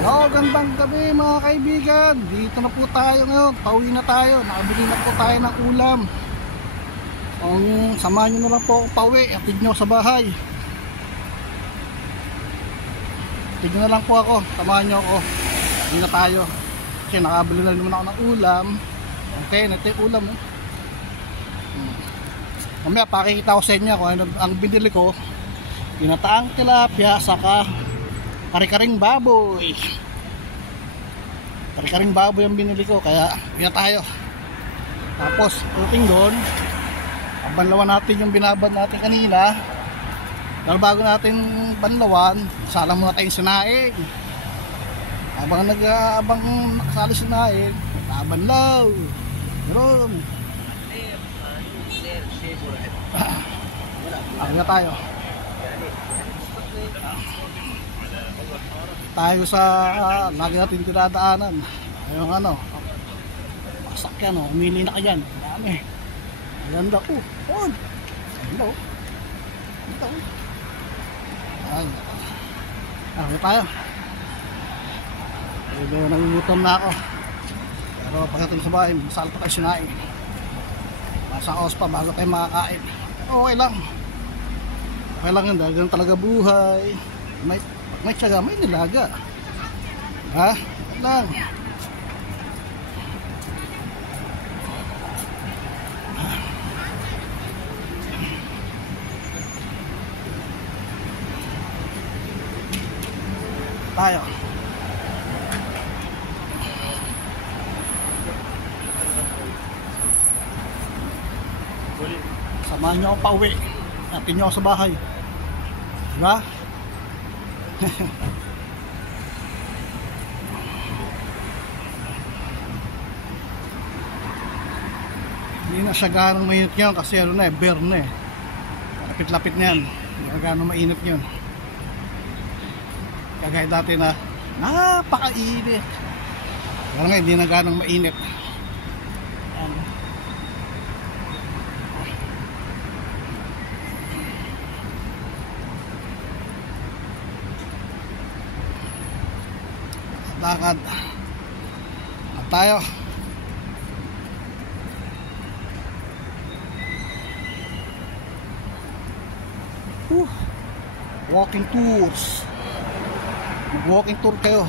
Gandang gabi mga kaibigan. Dito na po tayo ngayon. Pauwi na tayo. Nakabili na po tayo ng ulam. Kung samahan nyo na lang po ako pauwi, atid nyo sa bahay. Atid nyo na lang po ako. Samahan nyo ako. Hindi na tayo. Kasi nakabili na naman ako ng ulam. Okay, ito yung ulam. Mamaya pakikita ko sa inyo kung ano ang binili ko. Ginataang tilapia saka kare-karing baboy. Kare-karing baboy ang binili ko, kaya yan tayo. Tapos uting doon, banlawan natin yung binabad natin kanina. Pero bago natin banlawan, salang muna tayong sinaing. Habang nakasali sinaing, nabanlaw. Meron. Ano tayo? Tayo sa lagi natin tinadaanan. Yung ano, pasakyan o, umili na kayan. Dami. Maganda po. On. Hello. Ito. Ayan. Ano tayo? Pero nangungutom na ako. Pero pagdating sa bahay, masal pa tayo sinain. Masang oras pa bago tayo makakain. Okay lang. Okay lang yun, dahil ganun talaga buhay. May tiyaga, may nilaga. Ha? Lang. Tayo. Samahan nyo ako pauwi. Natin nyo ako sa bahay. Diba? Hindi na siya ganong mainit ngayon kasi ano na eh, bear na eh. Lapit-lapit na yan. Hindi na ganong mainit yun. Kagaya dati na napakainit. Pero ngayon hindi na ganong mainit. Yan. Lakad at tayo. Walking tours. Walking tour kayo.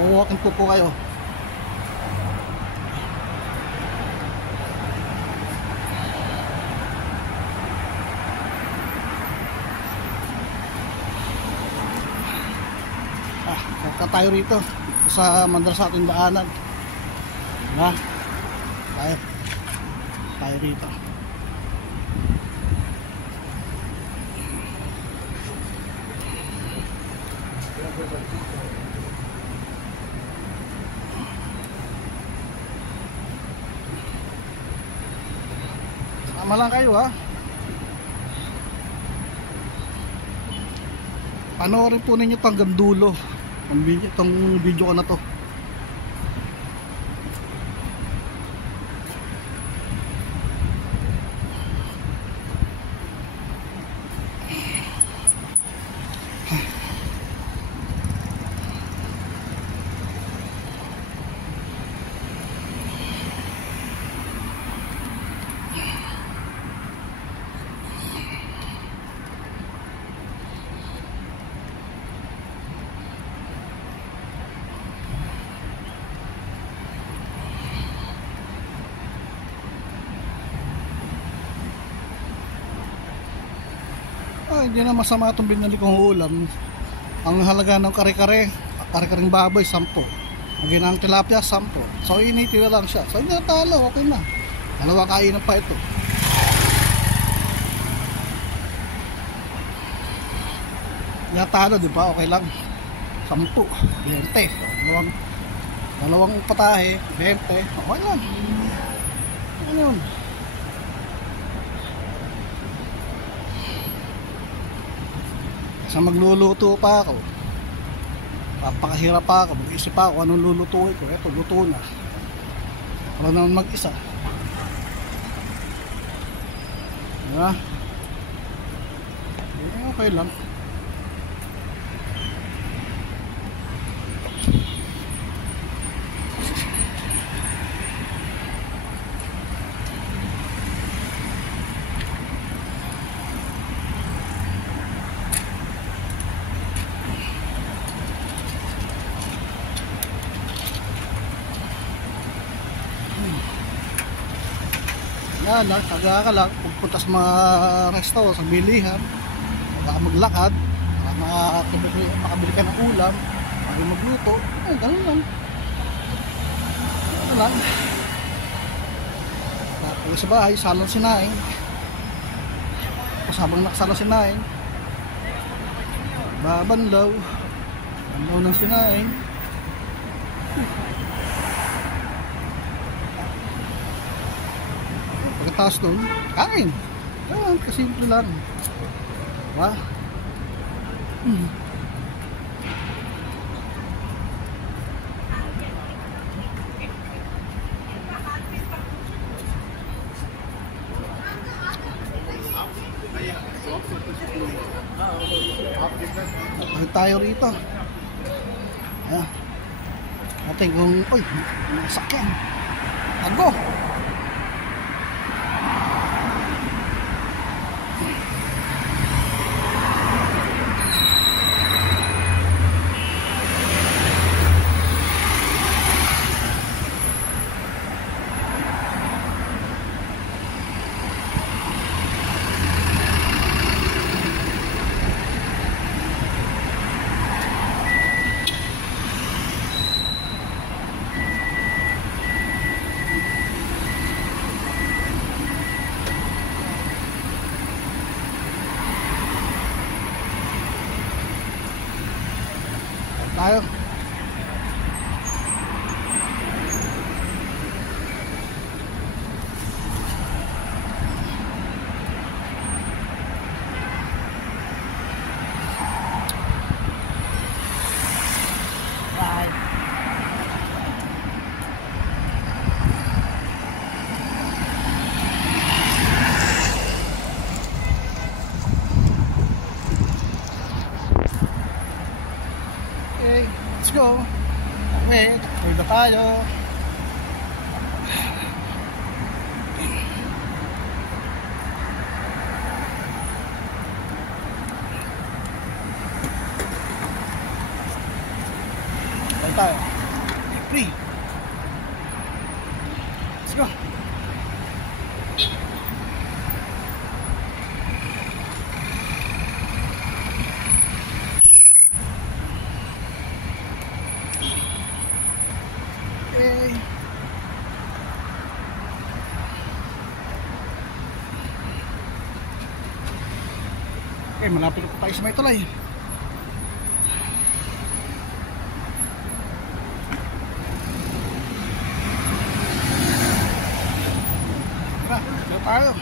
Walking tour po kayo. Punta tayo rito sa madrasa ating daanan. Diba? Tayo rito. Sama lang kayo ha. Panoorin po ninyo hanggang dulo. Itong video ko na to. Hindi na masama itong binali kong ulam. Ang halaga ng kare-karing baboy 10. Ang ginang tilapia 10. So initi na lang siya. So hindi na talo, okay na. Dalawa kainan pa ito. Hindi na talo, di ba? Okay lang. 10, 20. Dalawang patahe, 20. Okay lang. Ano yun? Sa magluluto pa ako, papakahirap pa ako, mag-isip pa ako anong lulutuin ko. Eto, luto na. Wala naman mag-isa. Diba? Okay lang. Kagakalak, pupunta sa mga resto, sa bilihan, baka maglakad, baka makabili ka ng ulam, baka magluto, ganun lang. Ano lang. Tapos sa bahay, salon sinaing. Tapos habang nakasalon sinaing, banlaw ng sinaing. Pagkatapos nun, kain. Kasimple lang. Diba? Ano tayo rito? Ayan. Natin kung, uy, masakyan. Ago! Tayo. Bye. Okay, let's go. Okay, tuloy na tayo. Tuloy tayo. Free. Let's go. Okay, malapit na tayo sa may tulay. Tara, dito tayo.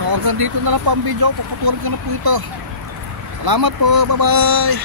So hanggang dito na lang po ang video. Puputulin ko na po ito. Salamat po. Bye bye.